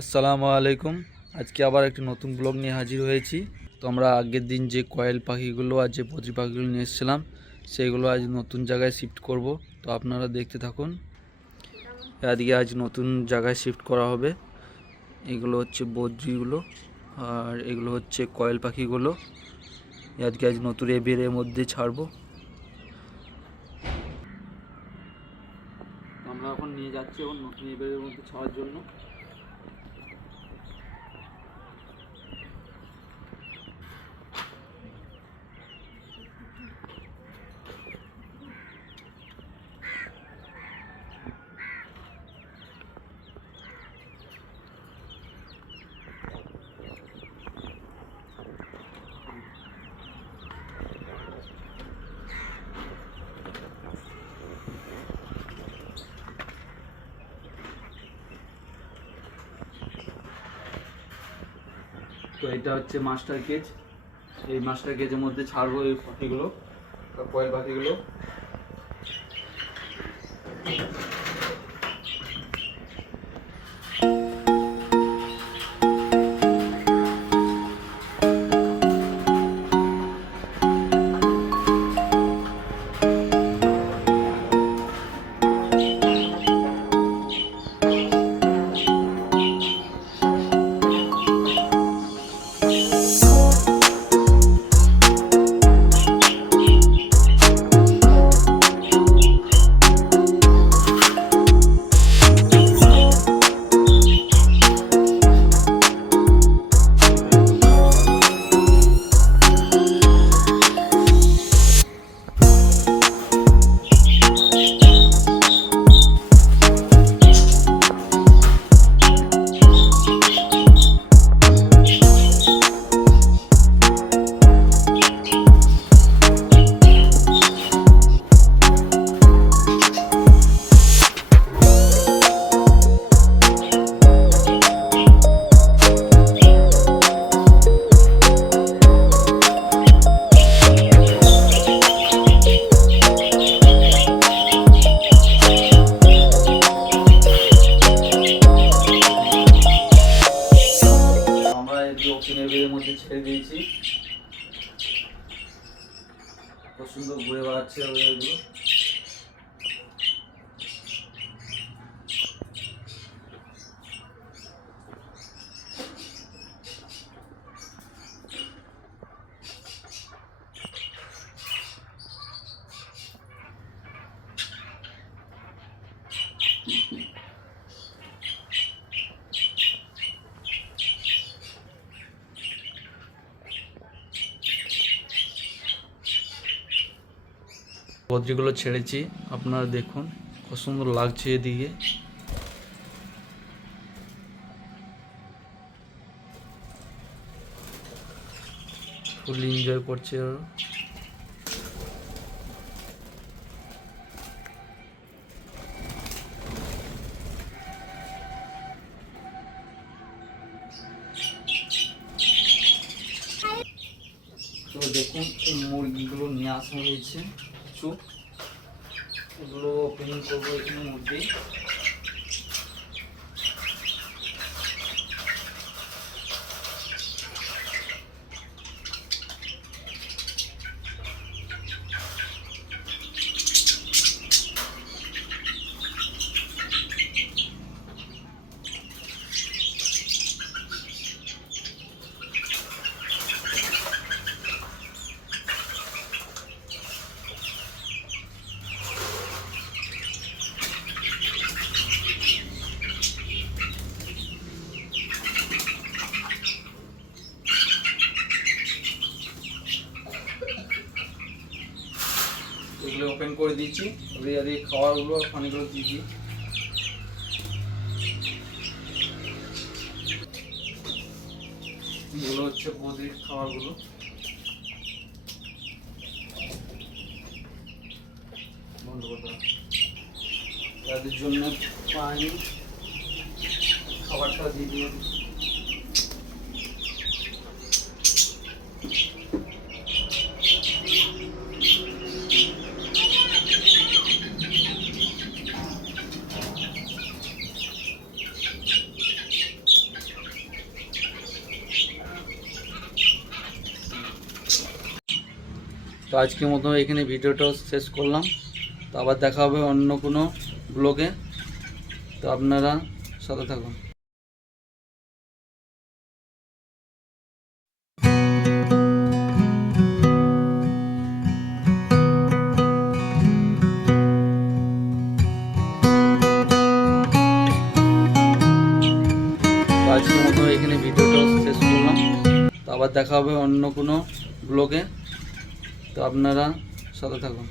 আসসালামু আলাইকুম। আজকে আবার একটি নতুন ব্লগ নিয়ে হাজির হয়েছি। তো আমরা আগের দিন যে কয়েল পাখিগুলো আর যে বদ্রি পাখিগুলো নিয়ে এসেছিলাম সেগুলো আজ নতুন জায়গায় শিফট করব। তো আপনারা দেখতে থাকুন। এদিকে আজ নতুন জায়গায় শিফট করা হবে। এগুলো হচ্ছে বদ্রিগুলো আর এগুলো হচ্ছে কয়েল পাখিগুলো। আজকে আজ নতুন এর মধ্যে ছাড়বো। আমরা এখন নিয়ে যাচ্ছি এখন নতুন এর মধ্যে ছাড়ার জন্য। তো এটা হচ্ছে মাস্টার কেজ। এই মাস্টার কেজের মধ্যে ছাড়বো এই পাখিগুলো, কয়েল পাখিগুলো। এর মধ্যে ছেড়ে দিয়েছি। খুব সুন্দর ঘুরে বেড়াচ্ছে ওগুলো। বদ্রিগুলো ছেড়েছি, আপনারা দেখুন কত সুন্দর লাগছে এদিকে। ফুল এনজয় করছে ওরা। তো দেখুন এই মুরগিগুলো নিয়ে আসা হয়েছে কিছু, এগুলো ওপেনিং করবো এখানে মধ্যে। এগুলো ওপেন করে দিচ্ছি, এদিকে খাবারগুলো পানিগুলো দিয়েছি। এগুলো হচ্ছে বদ্রির খাবারগুলো। বন্ধ করতে হবে তাদের জন্য পানি খাবারটা দিয়ে দিয়ে। তো আজকের মতো এখানে ভিডিওটা শেষ করলাম। তো আবার দেখা হবে অন্য কোনো ব্লগে। তো আপনারা সাথে থাকুন। তো আজকের মতো এখানে ভিডিওটা শেষ করলাম। তো আবার দেখা হবে অন্য কোনো ব্লগে। তো আপনারা সাথে থাকুন।